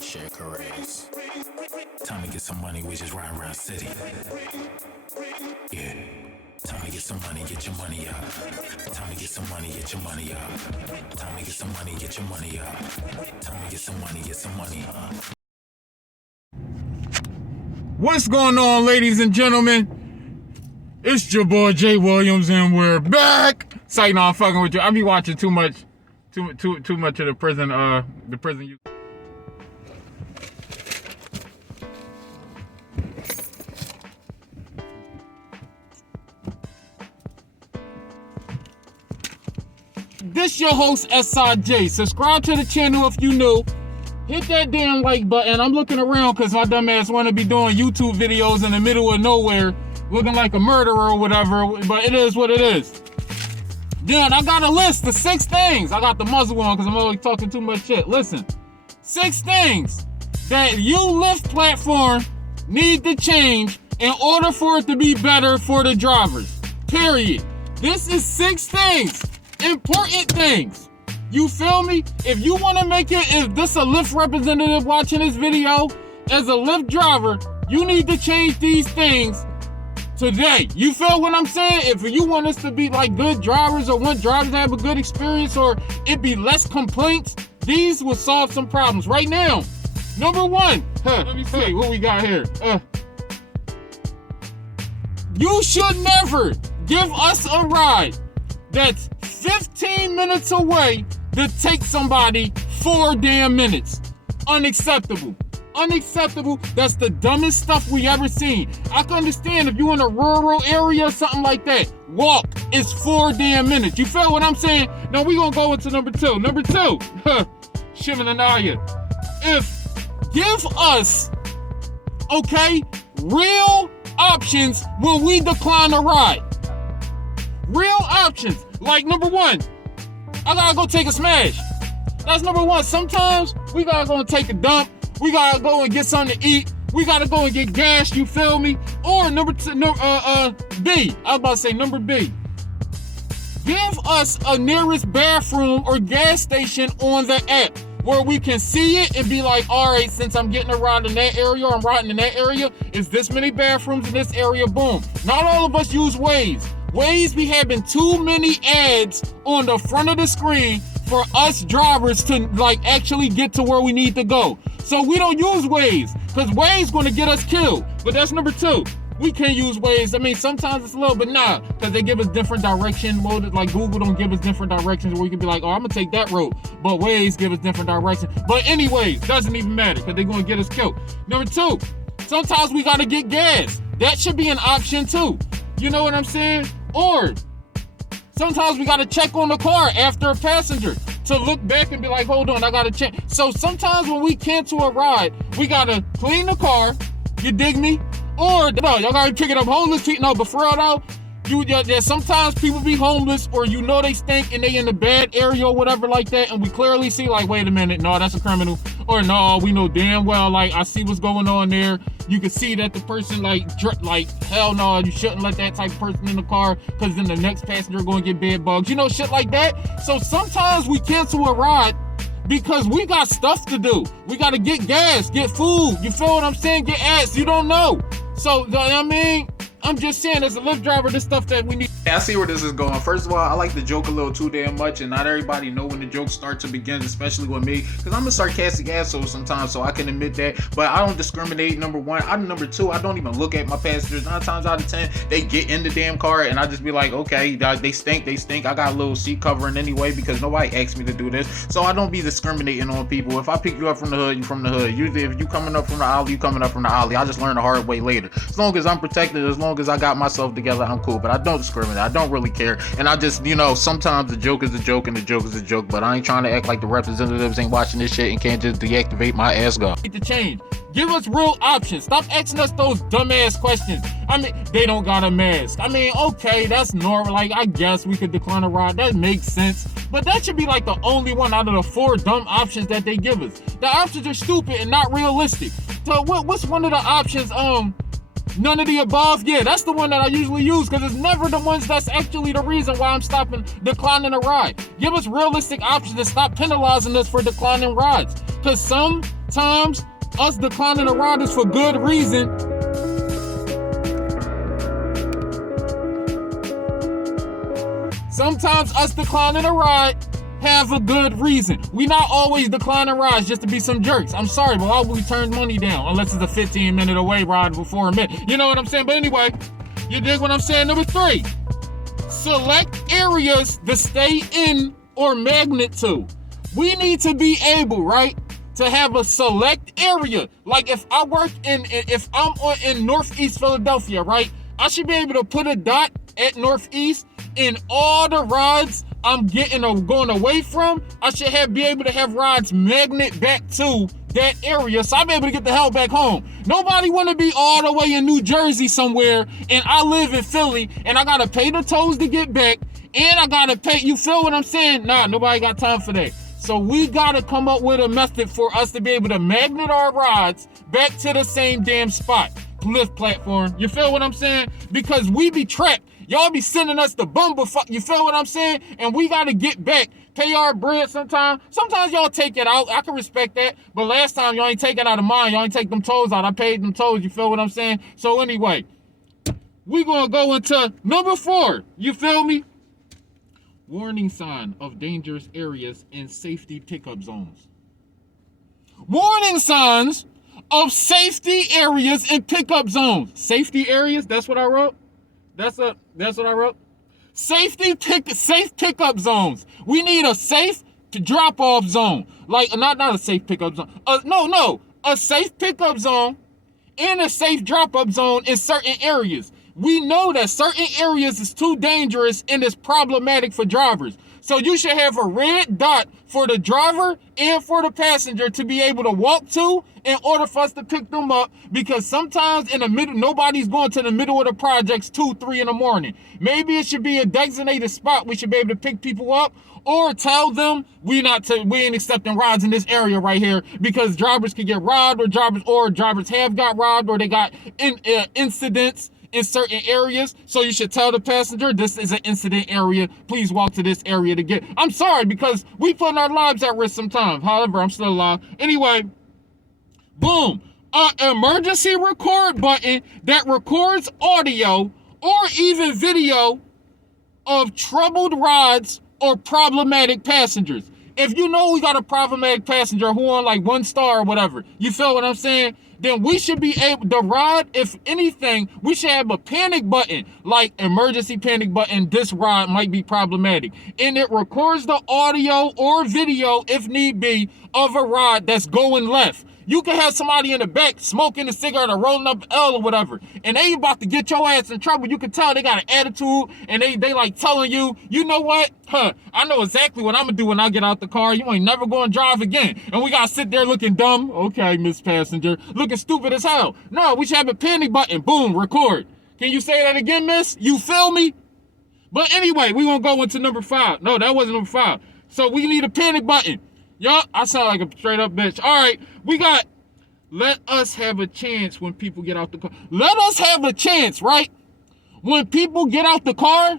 Rideshare careers. Time to get some money, we just riding around city. Yeah. Time to get some money, get your money up. Time to get some money, get your money up. Time to get some money, get your money up. Time to get some money, get some money up. What's going on, ladies and gentlemen? It's your boy Jay Williams, and we're back. Say no, I'm fucking with you. I be watching too much of the prison. This your host SIJ. Subscribe to the channel if you new. Hit that damn like button. I'm looking around because my dumb ass want to be doing YouTube videos in the middle of nowhere, looking like a murderer or whatever, but it is what it is. Then I got a list of 6 things. I got the muzzle on because I'm always talking too much shit. Listen, 6 things that you Lyft platform need to change in order for it to be better for the drivers. Period. This is 6 things. Important things. You feel me? If you want to make it, if this a Lyft representative watching this video, as a Lyft driver, you need to change these things today. You feel what I'm saying? If you want us to be like good drivers or want drivers to have a good experience or it be less complaints, these will solve some problems. Right now, number 1, let me see what we got here. You should never give us a ride that's 15 minutes away to take somebody 4 damn minutes. Unacceptable. Unacceptable. That's the dumbest stuff we ever seen. I can understand if you in a rural area or something like that. Walk is 4 damn minutes. You feel what I'm saying? Now we gonna go into number 2. Number 2, Shiv and Anaya. Give us, okay, real options when we decline a ride. Real options. Like number 1, I gotta go take a smash. That's number 1. Sometimes we gotta go and take a dump. We gotta go and get something to eat. We gotta go and get gas, you feel me? Or number 2, B. I was about to say number B. Give us a nearest bathroom or gas station on the app where we can see it and be like, all right, since I'm getting a ride in that area, or I'm riding in that area, is this many bathrooms in this area? Boom. Not all of us use Waze. Waze be having too many ads on the front of the screen for us drivers to like actually get to where we need to go. So we don't use Waze because Waze gonna get us killed. But that's number 2. We can't use Waze. I mean, sometimes it's a little, but nah, because they give us different direction. Like Google don't give us different directions where we can be like, oh, I'm gonna take that road. But Waze give us different directions. But anyways, doesn't even matter because they're gonna get us killed. Number 2, sometimes we gotta get gas. That should be an option too. You know what I'm saying? Or sometimes we gotta check on the car after a passenger to look back and be like, hold on, I gotta check. So sometimes when we cancel a ride, we gotta clean the car, you dig me? Or no, y'all gotta pick it up homeless people. No, but for real though, sometimes people be homeless or you know they stink and they in a bad area or whatever like that, and we clearly see like, wait a minute, no, that's a criminal. Or no, we know damn well, like, I see what's going on there. You can see that the person like hell no, you shouldn't let that type of person in the car because then the next passenger going to get bed bugs. You know, shit like that. So sometimes we cancel a ride because we got stuff to do. We got to get gas, get food. You feel what I'm saying? Get ass. You don't know. So, I mean, I'm just saying, as a Lyft driver, this stuff that we need. I see where this is going. First of all, I like to joke a little too damn much, and not everybody know when the jokes start to begin, especially with me, because I'm a sarcastic asshole sometimes, so I can admit that. But I don't discriminate. Number 1, number 2, I don't even look at my passengers. 9 times out of 10, they get in the damn car, and I just be like, okay, they stink. I got a little seat covering anyway because nobody asked me to do this, so I don't be discriminating on people. If I pick you up from the hood, you from the hood. Usually, if you coming up from the alley, you coming up from the alley. I just learn the hard way later. As long as I'm protected, as long as I got myself together, I'm cool. But I don't discriminate. I don't really care. And I just, sometimes the joke is a joke and the joke is a joke, but I ain't trying to act like the representatives ain't watching this shit and can't just deactivate my ass go. Need to change. Give us real options. Stop asking us those dumbass questions. I mean, they don't got a mask. I mean, okay, that's normal. Like, I guess we could decline a ride. That makes sense. But that should be like the only one out of the 4 dumb options that they give us. The options are stupid and not realistic. So what's one of the options? none of the above, yeah, that's the one that I usually use because it's never the ones that's actually the reason why I'm declining a ride. Give us realistic options and stop penalizing us for declining rides. Because sometimes us declining a ride is for good reason. Sometimes us declining a ride have a good reason. We not always declining rides just to be some jerks. I'm sorry, but why would we turn money down unless it's a 15-minute away ride before a minute? You know what I'm saying? But anyway, you dig what I'm saying? Number 3, select areas to stay in or magnet to. We need to be able, right, to have a select area. Like if I'm in Northeast Philadelphia, right, I should be able to put a dot at Northeast in all the rides I'm getting or going away from. I should be able to have rides magnet back to that area, so I'm able to get the hell back home. Nobody want to be all the way in New Jersey somewhere, and I live in Philly, and I gotta pay the tolls to get back, and I gotta pay. You feel what I'm saying? Nah, nobody got time for that. So we gotta come up with a method for us to be able to magnet our rides back to the same damn spot. Lyft platform. You feel what I'm saying? Because we be trapped. Y'all be sending us the bumblefuck. You feel what I'm saying? And we gotta get back. Pay our bread sometimes. Sometimes y'all take it out. I can respect that. But last time y'all ain't take it out of mine. Y'all ain't take them tolls out. I paid them tolls. You feel what I'm saying? So anyway, we gonna go into number 4. You feel me? Warning sign of dangerous areas and safety pickup zones. Warning signs of safety areas and pickup zones. Safety areas, that's what I wrote. That's what I wrote. Safe pickup zones. We need a safe drop-off zone. Like, not a safe pickup zone. A safe pickup zone and a safe drop-up zone in certain areas. We know that certain areas is too dangerous and is problematic for drivers. So you should have a red dot for the driver and for the passenger to be able to walk to in order for us to pick them up, because sometimes in the middle, nobody's going to the middle of the projects 2-3 in the morning. Maybe it should be a designated spot we should be able to pick people up, or tell them we ain't accepting rides in this area right here, because drivers can get robbed, or drivers have got robbed, or they got incidents in certain areas. So you should tell the passenger, this is an incident area, please walk to this area to get. I'm sorry, because we putting our lives at risk sometimes. However, I'm still alive. Anyway, boom, an emergency record button that records audio or even video of troubled rides or problematic passengers. If you know we got a problematic passenger who on like 1 star or whatever, you feel what I'm saying? Then we should be able to ride, if anything, we should have a panic button, like emergency panic button, this ride might be problematic. And it records the audio or video, if need be, of a ride that's going left. You can have somebody in the back smoking a cigarette or rolling up L or whatever, and they about to get your ass in trouble. You can tell they got an attitude, and they like telling you, you know what? I know exactly what I'm gonna do when I get out the car. You ain't never gonna drive again. And we gotta sit there looking dumb. Okay, Miss Passenger, looking stupid as hell. No, we should have a panic button. Boom, record. Can you say that again, miss? You feel me? But anyway, we gonna go into number 5. No, that wasn't number 5. So we need a panic button. Yup, I sound like a straight up bitch. All right, we got, let us have a chance when people get out the car. Let us have a chance, right? When people get out the car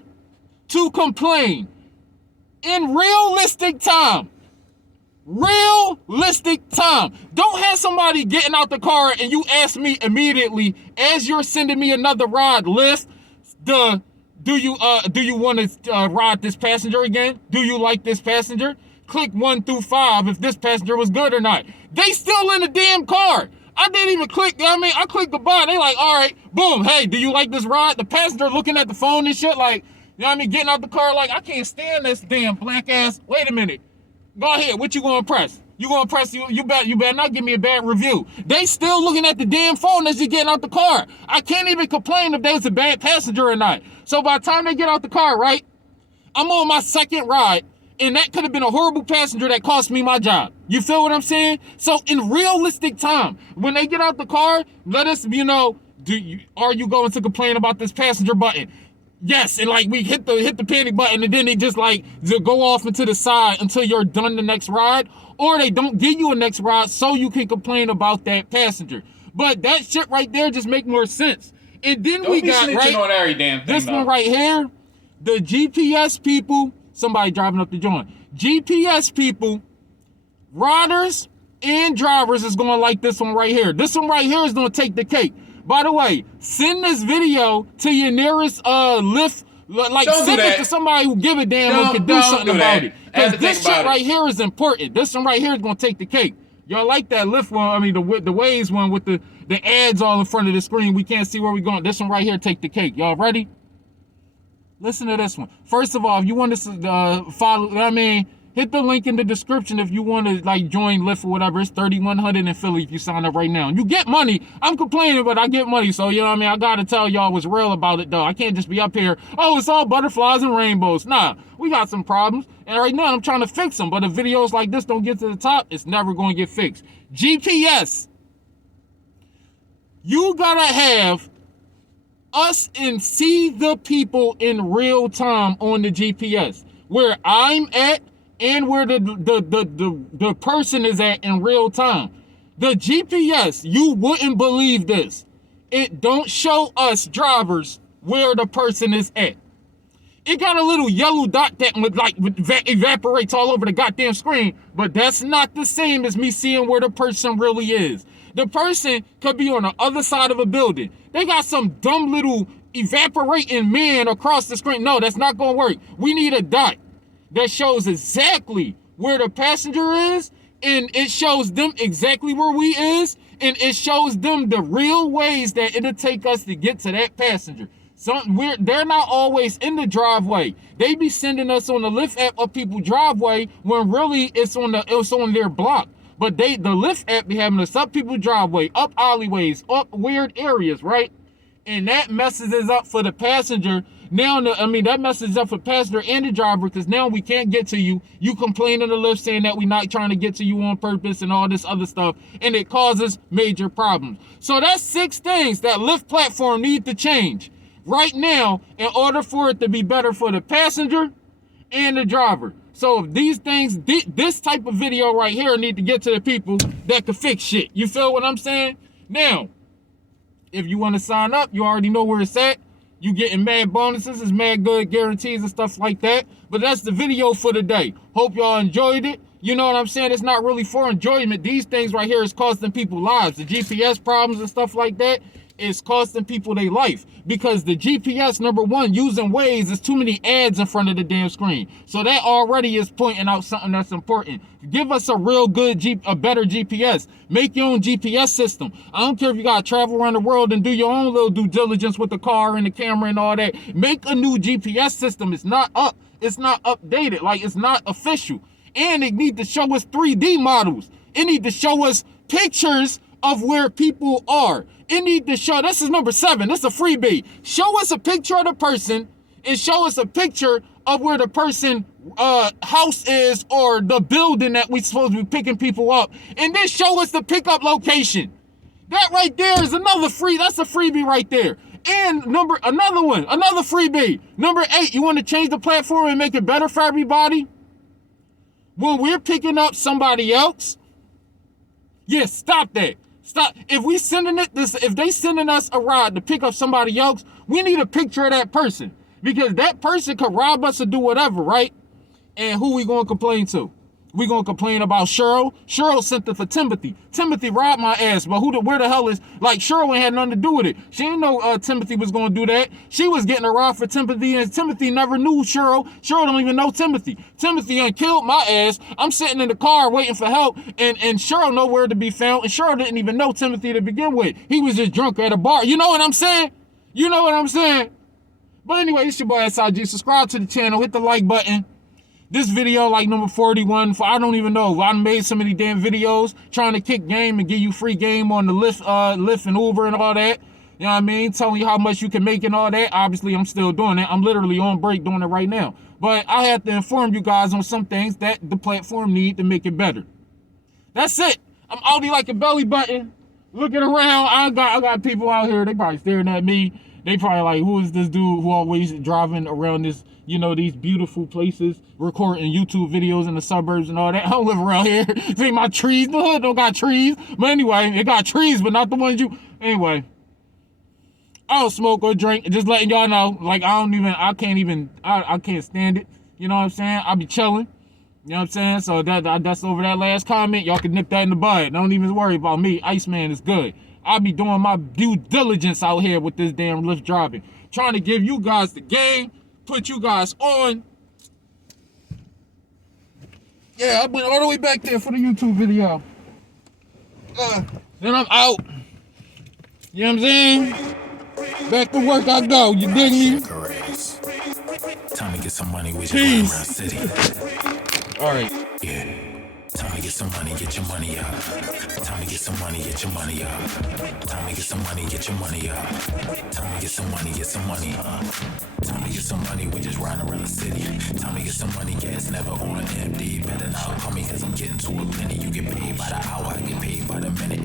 to complain in realistic time. Realistic time. Don't have somebody getting out the car and you ask me immediately as you're sending me another ride list, do you want to ride this passenger again? Do you like this passenger? Click 1 through 5 if this passenger was good or not. They still in the damn car. I didn't even click, you know what I mean? I clicked the button. They like, all right, boom, hey, do you like this ride? The passenger looking at the phone and shit like, you know what I mean? Getting out the car like, I can't stand this damn black ass. Wait a minute. Go ahead, what you gonna press? You gonna press, you better not give me a bad review. They still looking at the damn phone as you getting out the car. I can't even complain if they was a bad passenger or not. So by the time they get out the car, right, I'm on my second ride, and that could have been a horrible passenger that cost me my job. You feel what I'm saying? So in realistic time, when they get out the car, let us, are you going to complain about this passenger button? Yes, and like we hit the panic button, and then they just like go off into the side until you're done the next ride, or they don't give you a next ride so you can complain about that passenger. But that shit right there just make more sense. And then Don't we be got snitching on every damn thing. this one right here, the GPS people, somebody driving up the joint. GPS people, riders and drivers is gonna like this one right here. This one right here is gonna take the cake. By the way, send this video to your nearest Lyft. Like, send it to somebody who give a damn or can do something about it. Because this shit right here is important. This one right here is gonna take the cake. Y'all like that Lyft one? I mean, the Waze one with the ads all in front of the screen. We can't see where we're going. This one right here take the cake. Y'all ready? Listen to this one. First of all, if you want to follow, I mean, hit the link in the description if you want to like join Lyft or whatever. It's $3,100 in Philly if you sign up right now. And you get money. I'm complaining, but I get money. So, you know what I mean? I got to tell y'all what's real about it, though. I can't just be up here, oh, it's all butterflies and rainbows. Nah, we got some problems. And right now, I'm trying to fix them. But if videos like this don't get to the top, it's never going to get fixed. GPS. You got to have us and see the people in real time on the GPS. Where I'm at, and where the person is at in real time. The GPS, you wouldn't believe this. It don't show us drivers where the person is at. It got a little yellow dot that evaporates all over the goddamn screen, but that's not the same as me seeing where the person really is. The person could be on the other side of a building. They got some dumb little evaporating man across the screen. No, that's not gonna work. We need a dot that shows exactly where the passenger is, and it shows them exactly where we is, and it shows them the real ways that it'll take us to get to that passenger. They're not always in the driveway. They be sending us on the Lyft app up people's driveway when really it's on their block. But the Lyft app be having us up people's driveway, up alleyways, up weird areas, right? And that messes us up for the passenger. Now, that messes up for passenger and the driver, because now we can't get to you. You complain to the Lyft saying that we're not trying to get to you on purpose and all this other stuff, and it causes major problems. So that's 6 things that Lyft platform need to change right now in order for it to be better for the passenger and the driver. So if these things, this type of video right here need to get to the people that can fix shit. You feel what I'm saying? Now, if you want to sign up, you already know where it's at. You getting mad bonuses, it's mad good guarantees and stuff like that. But that's the video for today. Hope y'all enjoyed it. You know what I'm saying? It's not really for enjoyment. These things right here is costing people lives. The GPS problems and stuff like that is costing people their life. Because the GPS, number one, using Waze is too many ads in front of the damn screen. So that already is pointing out something that's important. Give us a real good, a better GPS. Make your own GPS system. I don't care if you got to travel around the world and do your own little due diligence with the car and the camera and all that. Make a new GPS system. It's not up. It's not updated. Like, it's not official. And it need to show us 3D models. It need to show us pictures of where people are. It need to show, this is number 7, this is a freebie. Show us a picture of the person and show us a picture of where the person house is or the building that we supposed to be picking people up. And then show us the pickup location. That right there is another that's a freebie right there. And another freebie. Number 8, you want to change the platform and make it better for everybody? When we're picking up somebody else, yes, stop that. Stop. If they sending us a ride to pick up somebody else, we need a picture of that person. Because that person could rob us or do whatever, right? And who we gonna complain to? We gonna complain about Cheryl? Cheryl sent it for Timothy. Timothy robbed my ass, but where the hell is, like, Cheryl ain't had nothing to do with it. She didn't know Timothy was gonna do that. She was getting a ride for Timothy, and Timothy never knew Cheryl. Cheryl don't even know Timothy. Timothy ain't killed my ass. I'm sitting in the car waiting for help, and Cheryl nowhere to be found, and Cheryl didn't even know Timothy to begin with. He was just drunk at a bar. You know what I'm saying? You know what I'm saying? But anyway, it's your boy SIG. Subscribe to the channel. Hit the like button. This video, like number 41, I don't even know. I made so many damn videos trying to kick game and give you free game on the Lyft and Uber and all that. You know what I mean? Telling you how much you can make and all that. Obviously, I'm still doing it. I'm literally on break doing it right now. But I have to inform you guys on some things that the platform need to make it better. That's it. I'm outie like a belly button. Looking around. I got people out here. They probably staring at me. They probably like, who is this dude who always driving around this, these beautiful places, recording YouTube videos in the suburbs and all that. I don't live around here. See, my trees, the hood don't got trees. But anyway, it got trees, but not the ones you... Anyway, I don't smoke or drink. Just letting y'all know. Like, I can't stand it. You know what I'm saying? I be chilling. You know what I'm saying? So that's over that last comment. Y'all can nip that in the bud. Don't even worry about me. Iceman is good. I be doing my due diligence out here with this damn Lyft driving. Trying to give you guys the game. Put you guys on. Yeah, I went all the way back there for the YouTube video. Then I'm out. You know what I'm saying? Back to work I go. You dig me? Time to get some money with your around city. Alright. Yeah. Time to get some money, get your money up. Time to get some money, get your money up. Time to get some money, get your money up. Time to get some money, get some money up. Time to get some money, we just riding around the city. Time to get some money, gas never on empty. Better not call me cause I'm getting to a plenty. You get paid by the hour, I get paid by the minute.